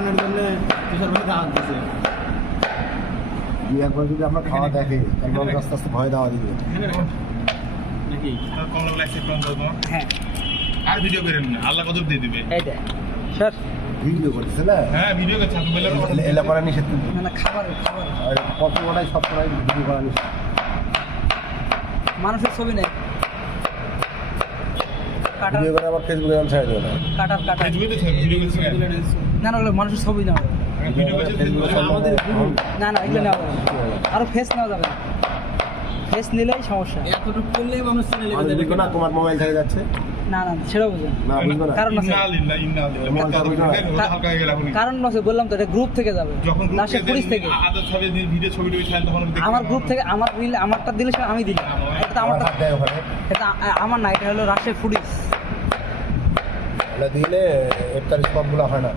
খাওয়ানোর জন্য তুষার ভাই দাওয়াত দিছে। একবার যদি আমরা খাওয়া দেখে তাহলে আস্তে আস্তে ভয় দেওয়া দিবে নাকি কমলা লাগছে কম দাও হ্যাঁ আর ভিডিও করেন না আল্লাহ কদর দিয়ে দিবে এইটা স্যার ভিডিও করতেছে না হ্যাঁ ভিডিও করছে আপনি বললেন এলা করা নিষেধ কিন্তু মানে খাবার আর কত ওটাই সব করাই ভিডিও করা নিষেধ মানুষের ছবি নেই কাটার ভিডিও করে আবার ফেসবুকে আমি ছেড়ে দেবো না কাটার ফেসবুকে তো ভিডিও করছে না না ওগুলো মানুষের ছবি নেওয়া যাবে ভিডিও করছে আমাদের না না এগুলো নেওয়া যাবে না। আরো ফেস নেওয়া যাবে না ফেস নিলেই সমস্যা এতটুকু করলেই মানুষ চ্যানেলে আমি বুঝবো না তোমার মোবাইল থেকে যাচ্ছে না না সেটা বুঝেন না বুঝবো না কারণ আছে হালকা হয়ে গেল কারণ আছে বললাম তো এটা গ্রুপ থেকে যাবে যখন না সে পুলিশ থেকে আদার ছবি ভিডিও ছবি টবি ছাড়েন তখন আমার গ্রুপ থেকে আমার রিল আমারটা দিলে সে আমি দিলাম এটা তো আমার আমারটা হাত দেয় ওখানে এটা আমার না এটা হলো রাজশাহী পুলিশ দিলে ইফতারি সবগুলো হয় না